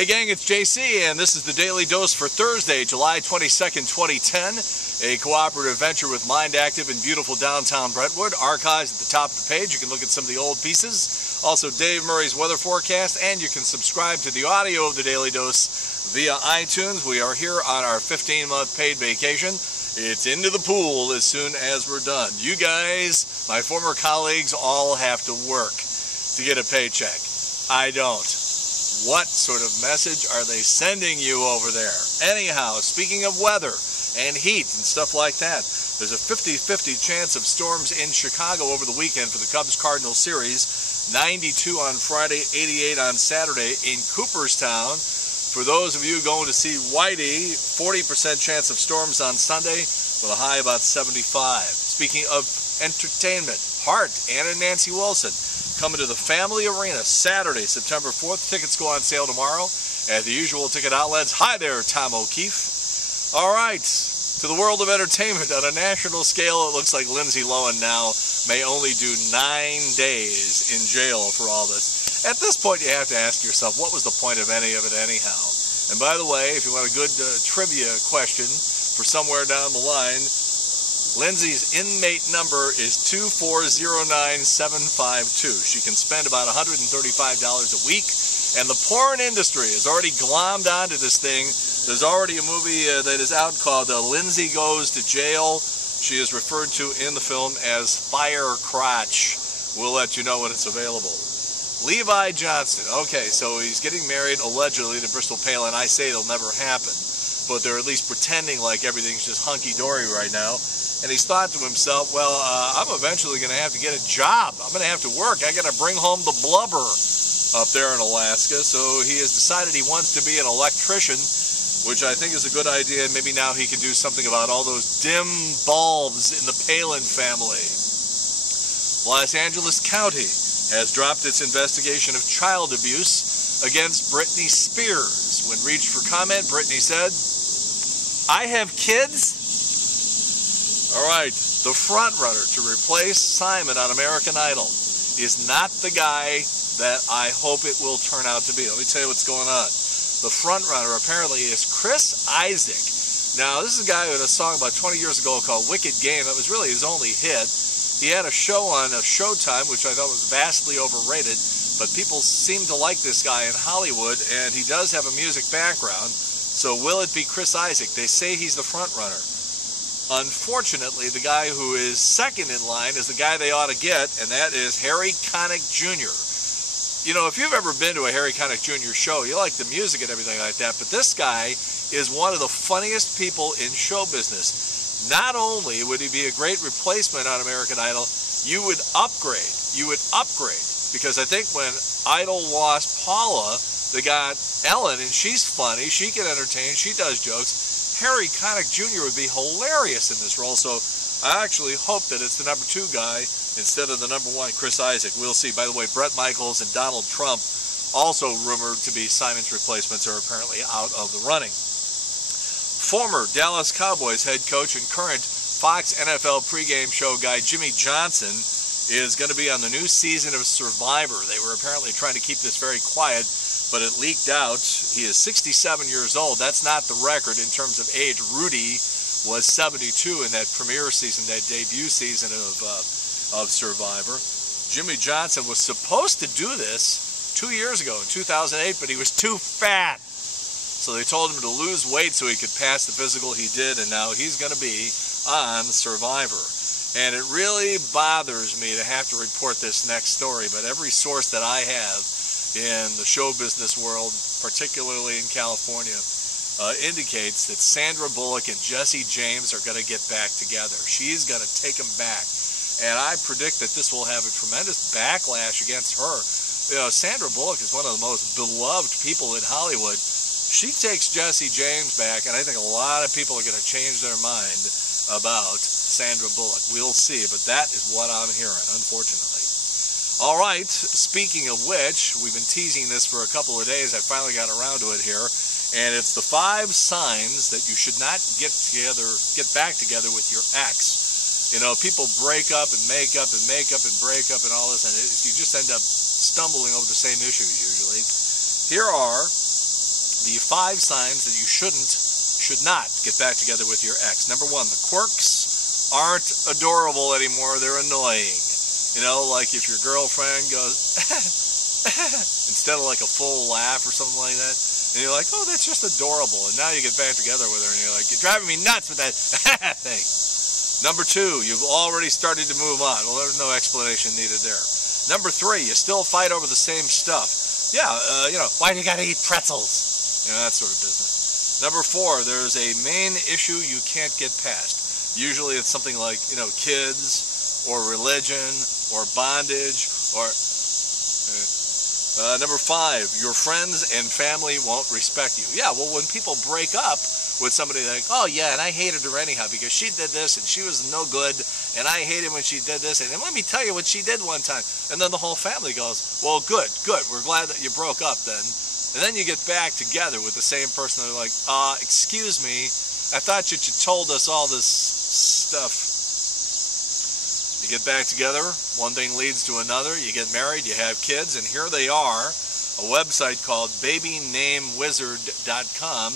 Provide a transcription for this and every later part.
Hey gang, it's JC, and this is the Daily Dose for Thursday, July 22nd, 2010. A cooperative venture with Mind Active in beautiful downtown Brentwood. Archives at the top of the page. You can look at some of the old pieces. Also Dave Murray's weather forecast, and you can subscribe to the audio of the Daily Dose via iTunes. We are here on our 15-month paid vacation. It's into the pool as soon as we're done. You guys, my former colleagues, all have to work to get a paycheck. I don't. What sort of message are they sending you over there? Anyhow, speaking of weather and heat and stuff like that, there's a 50-50 chance of storms in Chicago over the weekend for the Cubs-Cardinals series. 92 on Friday, 88 on Saturday in Cooperstown. For those of you going to see Whitey, 40% chance of storms on Sunday with a high about 75. Speaking of entertainment, Hart, Anna and Nancy Wilson coming to the Family Arena Saturday, September 4th. Tickets go on sale tomorrow at the usual ticket outlets. Hi there, Tom O'Keefe. All right, to the world of entertainment. On a national scale, it looks like Lindsay Lohan now may only do 9 days in jail for all this. At this point, you have to ask yourself, what was the point of any of it anyhow? And by the way, if you want a good trivia question for somewhere down the line, Lindsay's inmate number is 2409752. She can spend about $135 a week, and the porn industry has already glommed onto this thing. There's already a movie that is out called Lindsay Goes to Jail. She is referred to in the film as Fire Crotch. We'll let you know when it's available. Levi Johnston. Okay, so he's getting married allegedly to Bristol Palin. I say it'll never happen, but they're at least pretending like everything's just hunky-dory right now. And he's thought to himself, well, I'm eventually going to have to get a job. I'm going to have to work. I got to bring home the blubber up there in Alaska. So he has decided he wants to be an electrician, which I think is a good idea. Maybe now he can do something about all those dim bulbs in the Palin family. Los Angeles County has dropped its investigation of child abuse against Britney Spears. When reached for comment, Britney said, "I have kids?" All right, the front-runner to replace Simon on American Idol is not the guy that I hope it will turn out to be. Let me tell you what's going on. The front-runner apparently is Chris Isaak. Now, this is a guy who had a song about 20 years ago called Wicked Game. That was really his only hit. He had a show on Showtime, which I thought was vastly overrated, but people seem to like this guy in Hollywood, and he does have a music background. So will it be Chris Isaak? They say he's the front-runner. Unfortunately, the guy who is second in line is the guy they ought to get, and that is Harry Connick Jr. You know, if you've ever been to a Harry Connick Jr. show, you like the music and everything like that, but this guy is one of the funniest people in show business. Not only would he be a great replacement on American Idol, you would upgrade. Because I think when Idol lost Paula, they got Ellen, and she's funny, she can entertain, she does jokes. Harry Connick Jr. would be hilarious in this role, so I actually hope that it's the number 2 guy instead of the number 1, Chris Isaak. We'll see. By the way, Bret Michaels and Donald Trump, also rumored to be Simon's replacements, are apparently out of the running. Former Dallas Cowboys head coach and current Fox NFL pregame show guy Jimmy Johnson is going to be on the new season of Survivor. They were apparently trying to keep this very quiet, but it leaked out. He is 67 years old. That's not the record in terms of age. Rudy was 72 in that premiere season, that debut season of Survivor. Jimmy Johnson was supposed to do this 2 years ago in 2008, but he was too fat. So they told him to lose weight so he could pass the physical. He did, and now he's going to be on Survivor. And it really bothers me to have to report this next story, but every source that I have in the show business world, particularly in California, indicates that Sandra Bullock and Jesse James are going to get back together. She's going to take them back. And I predict that this will have a tremendous backlash against her. You know, Sandra Bullock is one of the most beloved people in Hollywood. She takes Jesse James back, and I think a lot of people are going to change their mind about Sandra Bullock. We'll see, but that is what I'm hearing, unfortunately. All right, speaking of which, we've been teasing this for a couple of days. I finally got around to it here, and it's the 5 signs that you should not get back together with your ex. You know, people break up and make up and make up and break up and all this, and you just end up stumbling over the same issues usually. Here are the 5 signs that you should not get back together with your ex. Number 1, the quirks aren't adorable anymore, they're annoying. You know, like if your girlfriend goes instead of like a full laugh or something like that, and you're like, oh, that's just adorable, and now you get back together with her and you're like, you're driving me nuts with that thing. Number 2, you've already started to move on. Well, there's no explanation needed there. Number 3, you still fight over the same stuff. Yeah, you know, why do you gotta eat pretzels? You know, that sort of business. Number 4, there's a main issue you can't get past. Usually it's something like, you know, kids, or religion, or bondage, or... Number 5, your friends and family won't respect you. Yeah, well, when people break up with somebody like, oh yeah, and I hated her anyhow because she did this and she was no good, and I hated when she did this, and let me tell you what she did one time. And then the whole family goes, well, good, we're glad that you broke up then. And then you get back together with the same person, and they're like, excuse me, I thought you told us all this stuff. You get back together, one thing leads to another, you get married, you have kids, and here they are. A website called babynamewizard.com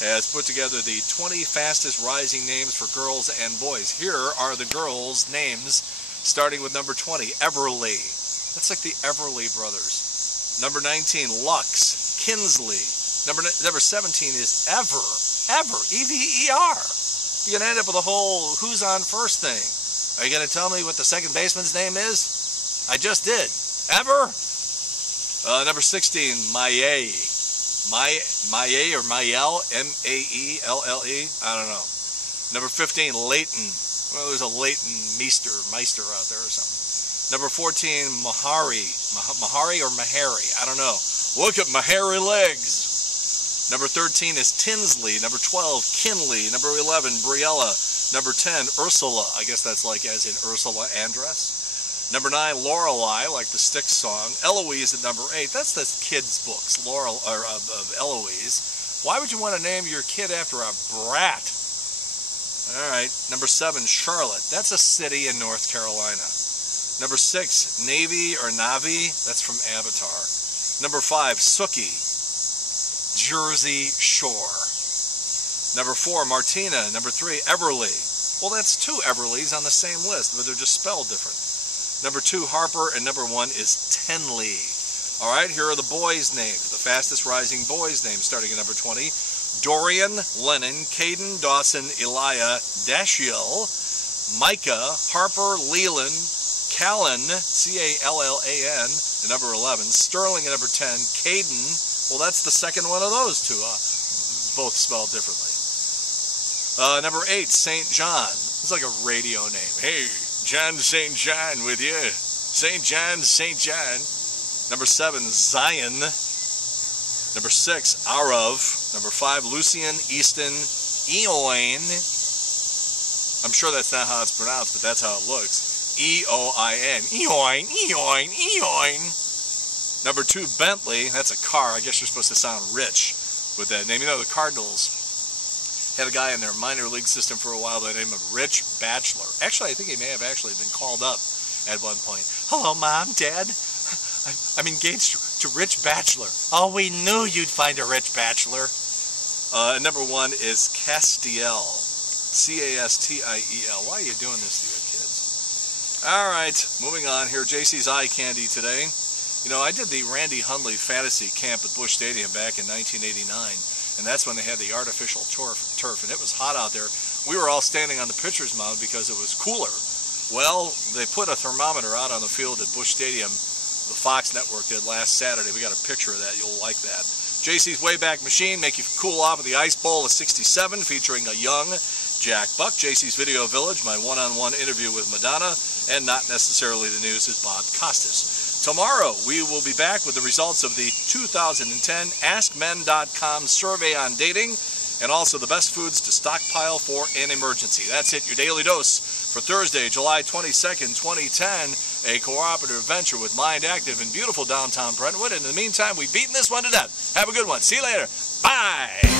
has put together the 20 fastest rising names for girls and boys. Here are the girls' names, starting with number 20, Everly. That's like the Everly brothers. Number 19, Lux, Kinsley. Number 17 is Ever, E-V-E-R. You're going to end up with a whole who's on first thing. Are you going to tell me what the second baseman's name is? I just did. Ever? Number 16, Maye. Maye or Mayel, M-A-E-L-L-E? I don't know. Number 15, Leighton. Well, there's a Leighton Meister out there or something. Number 14, Mahari. Mahari or Mahari? I don't know. Look at my hairy legs. Number 13 is Tinsley. Number 12, Kinley. Number 11, Briella. Number 10, Ursula. I guess that's like as in Ursula Andress. Number 9, Lorelei, like the Styx song. Eloise at number 8. That's the kids' books, of Eloise. Why would you want to name your kid after a brat? All right. Number 7, Charlotte. That's a city in North Carolina. Number 6, Navy or Navi. That's from Avatar. Number 5, Sookie. Jersey Shore. Number 4, Martina. Number 3, Everly. Well, that's 2 Everlys on the same list, but they're just spelled different. Number 2, Harper, and number 1 is Tenley. All right, here are the boys' names, the fastest rising boys' names, starting at number 20. Dorian, Lennon, Caden, Dawson, Elia, Dashiell, Micah, Harper, Leland, Callan, C-A-L-L-A-N, at number 11. Sterling at number 10. Caden, well, that's the second one of those 2, both spelled differently. Number 8, St. John. It's like a radio name. Hey, John St. John with you. St. John, St. John. Number 7, Zion. Number 6, Arav. Number 5, Lucian, Easton, Eoin. I'm sure that's not how it's pronounced, but that's how it looks. E-O-I-N. Eoin, Eoin, Eoin. Number 2, Bentley. That's a car. I guess you're supposed to sound rich with that name. You know, the Cardinals had a guy in their minor league system for a while by the name of Rich Bachelor. Actually, I think he may have actually been called up at one point. Hello, Mom, Dad. I'm engaged to Rich Bachelor. Oh, we knew you'd find a rich bachelor. Number 1 is Castiel. C-A-S-T-I-E-L. Why are you doing this to your kids? All right, moving on here. JC's Eye Candy today. You know, I did the Randy Hundley Fantasy Camp at Busch Stadium back in 1989, and that's when they had the artificial turf, and it was hot out there. We were all standing on the pitcher's mound because it was cooler. Well, they put a thermometer out on the field at Busch Stadium. The Fox Network did last Saturday. We got a picture of that. You'll like that. JC's Wayback Machine, make you cool off at the Ice Bowl of 67, featuring a young Jack Buck. JC's Video Village, my one-on-one interview with Madonna, and Not Necessarily the News is Bob Costas. Tomorrow, we will be back with the results of the 2010 AskMen.com survey on dating, and also the best foods to stockpile for an emergency. That's it, your Daily Dose for Thursday, July 22nd, 2010, a cooperative venture with Mind Active in beautiful downtown Brentwood. And in the meantime, we've beaten this one to death. Have a good one. See you later. Bye.